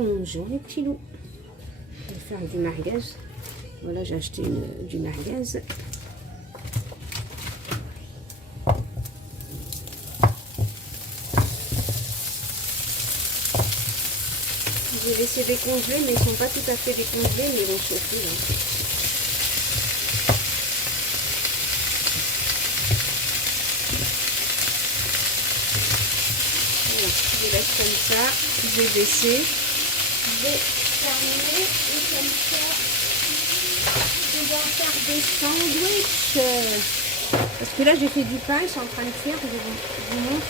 Bonjour les petits loups, je vais faire du merguez. Voilà, j'ai acheté du merguez. J'ai laissé décongeler, mais ils ne sont pas tout à fait décongelés, mais ils vont chauffer. Voilà, je laisse comme ça, je vais baisser. Je vais fermer et comme ça, je vais en faire des sandwichs. Parce que là, j'ai fait du pain, ils sont en train de faire, je vous montre.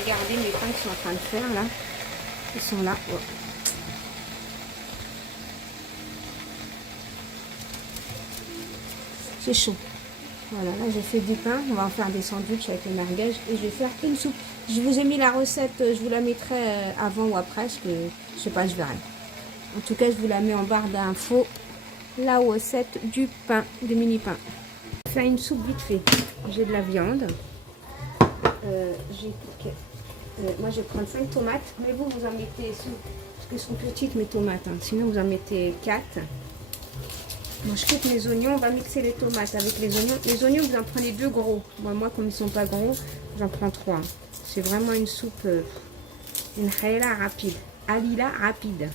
Regardez mes pains qu'ils sont en train de faire là. Ils sont là. Oh. C'est chaud. Voilà, là j'ai fait du pain. On va en faire des sandwichs avec les merguez et je vais faire une soupe. Je vous ai mis la recette, je vous la mettrai avant ou après, parce que je sais pas, je verrai. En tout cas, je vous la mets en barre d'infos. La recette du pain, des mini pains. Je vais faire une soupe vite fait. J'ai de la viande. Moi, je vais prendre 5 tomates, mais vous en mettez, parce qu'elles sont petites mes tomates, hein. Sinon vous en mettez 4. Moi, je coupe mes oignons, on va mixer les tomates avec les oignons. Les oignons, vous en prenez 2 gros. Moi, comme ils ne sont pas gros, j'en prends 3. C'est vraiment une soupe, une khaïla rapide, alila rapide.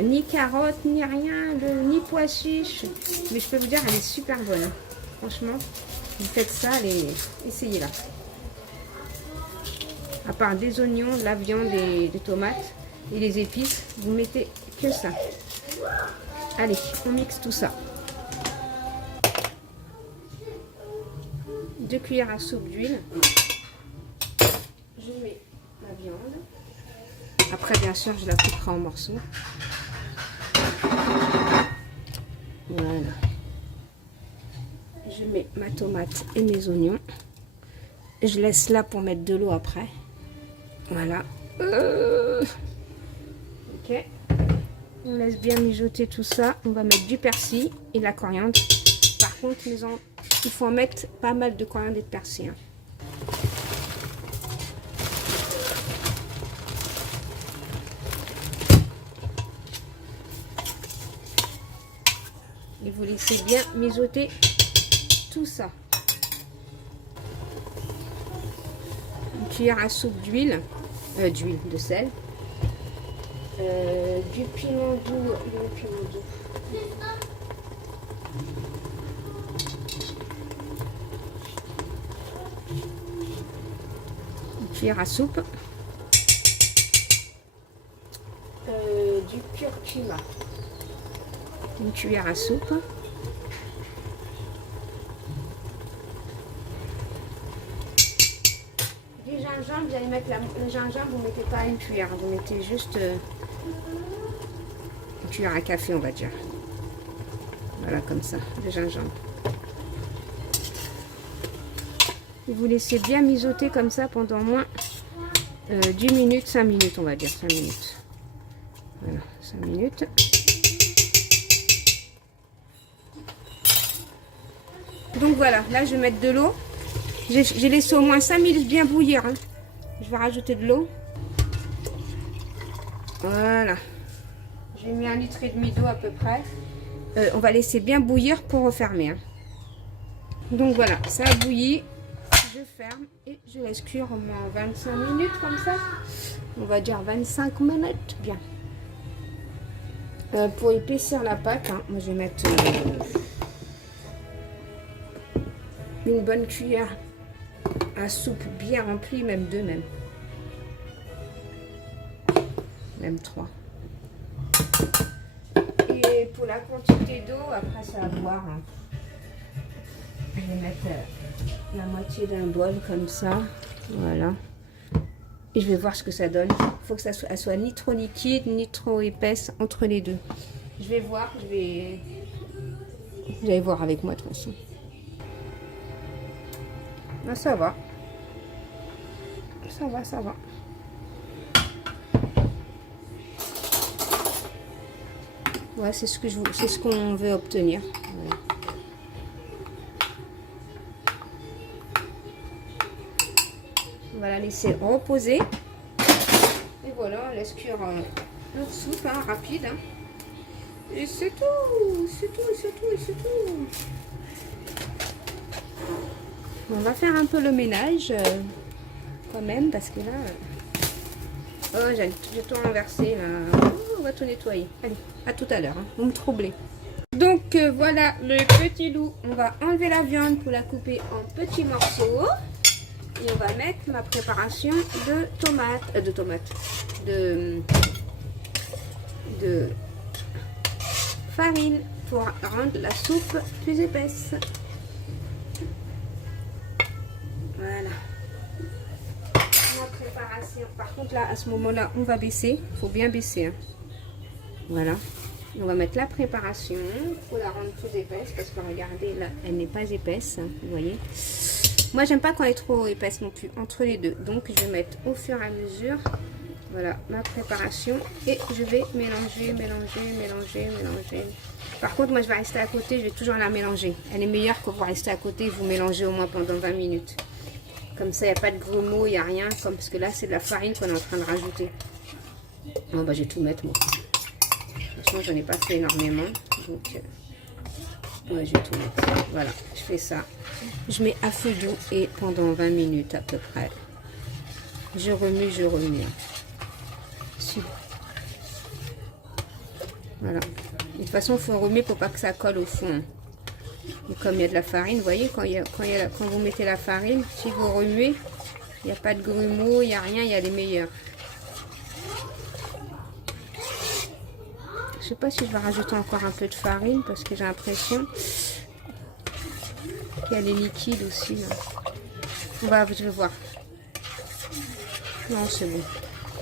Ni carottes, ni rien, ni pois chiches. Mais je peux vous dire, elle est super bonne. Franchement, vous faites ça, essayez-la. À part des oignons, de la viande et des tomates et les épices, vous mettez que ça. Allez, on mixe tout ça. 2 cuillères à soupe d'huile. Je mets la viande. Après, bien sûr, je la couperai en morceaux. Voilà. Je mets ma tomate et mes oignons. Je laisse là pour mettre de l'eau après. Voilà. Ok. On laisse bien mijoter tout ça. On va mettre du persil et de la coriandre. Par contre, il faut en mettre pas mal de coriandre et de persil. Hein. Et vous laissez bien mijoter tout ça. Une cuillère à soupe d'huile, de sel. Du piment doux, une cuillère à soupe, du curcuma, une cuillère à soupe, du gingembre. Vous allez mettre le gingembre, vous ne mettez pas une cuillère, vous mettez juste une cuillère à café, on va dire. Voilà, comme ça, le gingembre. Et vous laissez bien mijoter comme ça pendant au moins 10 minutes, 5 minutes, on va dire, 5 minutes. Voilà, 5 minutes. Donc voilà, là je vais mettre de l'eau. J'ai laissé au moins 5 minutes bien bouillir. Hein. Je vais rajouter de l'eau. Voilà. J'ai mis 1,5 litre d'eau à peu près. On va laisser bien bouillir pour refermer. Hein. Donc voilà, ça a bouilli. Je ferme et je laisse cuire au moins 25 minutes comme ça. On va dire 25 minutes. Bien. Pour épaissir la pâte, hein, moi je vais mettre une bonne cuillère à soupe bien remplie, même 2 même. Même 3. Et pour la quantité d'eau, après ça va boire. Hein. Je vais mettre la moitié d'un bol comme ça. Voilà. Et je vais voir ce que ça donne. Il faut que ça soit ni trop liquide, ni trop épaisse, entre les deux. Je vais voir, vous allez voir avec moi de toute façon. Là, ça va. Ça va, ça va. Ouais, c'est ce qu'on veut obtenir. Voilà. Voilà, laisser reposer. Et voilà, on laisse cuire notre soupe, hein, rapide. Hein. Et c'est tout, c'est tout, c'est tout, c'est tout. On va faire un peu le ménage quand même, parce que là... oh, j'ai tout renversé là. Oh, on va tout nettoyer. Allez, à tout à l'heure. Hein. Vous me troublez. Donc voilà le petit loup. On va enlever la viande pour la couper en petits morceaux. Et on va mettre ma préparation de farine pour rendre la soupe plus épaisse. Voilà. Ma préparation. Par contre là, à ce moment-là, on va baisser. Il faut bien baisser. Hein. Voilà. On va mettre la préparation pour la rendre plus épaisse parce que regardez là, elle n'est pas épaisse. Vous voyez. Moi, j'aime pas quand elle est trop épaisse non plus, entre les deux. Donc, je vais mettre au fur et à mesure, voilà, ma préparation. Et je vais mélanger, mélanger, mélanger, mélanger. Par contre, moi, je vais rester à côté, je vais toujours la mélanger. Elle est meilleure que vous restez à côté et vous mélangez au moins pendant 20 minutes. Comme ça, il n'y a pas de grumeaux, il n'y a rien. Comme, parce que là, c'est de la farine qu'on est en train de rajouter. Bon, bah, je vais tout mettre, moi. Franchement, je n'en ai pas fait énormément. Donc... ouais, je vais tout mettre. Voilà, je fais ça. Je mets à feu doux et pendant 20 minutes à peu près. Je remue, je remue. Voilà. De toute façon, il faut remuer pour pas que ça colle au fond. Et comme il y a de la farine, vous voyez, quand vous mettez la farine, si vous remuez, il n'y a pas de grumeaux, il n'y a rien, il y a les meilleurs. Je sais pas si je vais rajouter encore un peu de farine parce que j'ai l'impression qu'il y a les liquides aussi là. Je vais voir. Non, c'est bon.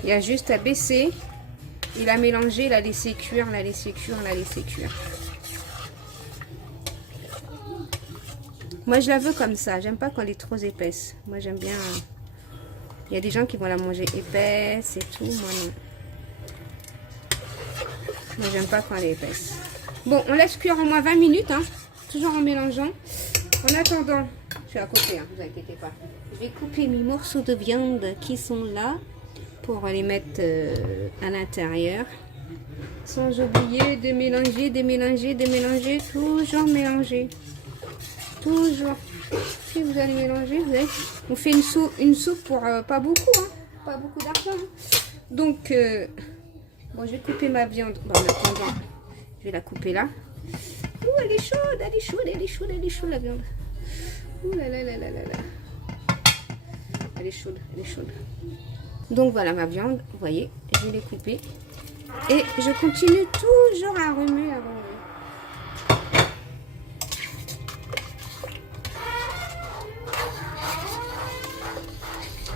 Il y a juste à baisser et la mélanger, la laisser cuire, la laisser cuire, la laisser cuire. Moi, je la veux comme ça. J'aime pas quand elle est trop épaisse. Moi, j'aime bien. Il y a des gens qui vont la manger épaisse et tout. Moi, non. Moi, j'aime pas quand elle est épaisse. Bon, on laisse cuire au moins 20 minutes, hein, toujours en mélangeant. En attendant, je suis à côté, hein, vous inquiétez pas. Je vais couper mes morceaux de viande qui sont là pour les mettre à l'intérieur. Sans oublier de mélanger, de mélanger, de mélanger, toujours mélanger. Toujours. Si vous allez mélanger, vous allez... on fait une soupe pour pas beaucoup, hein, pas beaucoup d'argent. Donc... bon, je vais couper ma viande. Bon, en attendant, je vais la couper là. Ouh, elle est chaude, elle est chaude, elle est chaude, elle est chaude la viande. Ouh là là là là là là. Elle est chaude, elle est chaude. Donc voilà ma viande, vous voyez, je l'ai coupée. Et je continue toujours à remuer avant.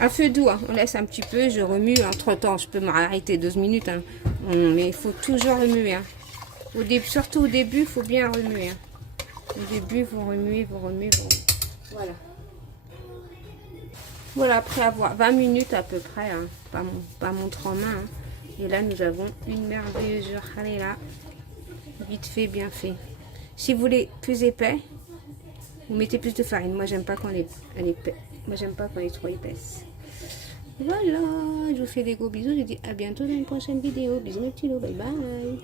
À feu doux, hein. On laisse un petit peu, je remue. Entre temps, je peux m'arrêter 12 minutes. Hein. Mais il faut toujours remuer. Hein. Surtout au début, il faut bien remuer. Hein. Au début, vous remuez, vous remuez, vous remuez. Voilà. Voilà, après avoir 20 minutes à peu près, hein. Pas montre en main. Hein. Et là, nous avons une merveilleuse là. Vite fait, bien fait. Si vous voulez plus épais, vous mettez plus de farine. Moi, j'aime pas quand elle est épais. Moi, j'aime pas quand elle est trop épaisse. Voilà, je vous fais des gros bisous. Je vous dis à bientôt dans une prochaine vidéo. Bisous mes petits loups, bye bye.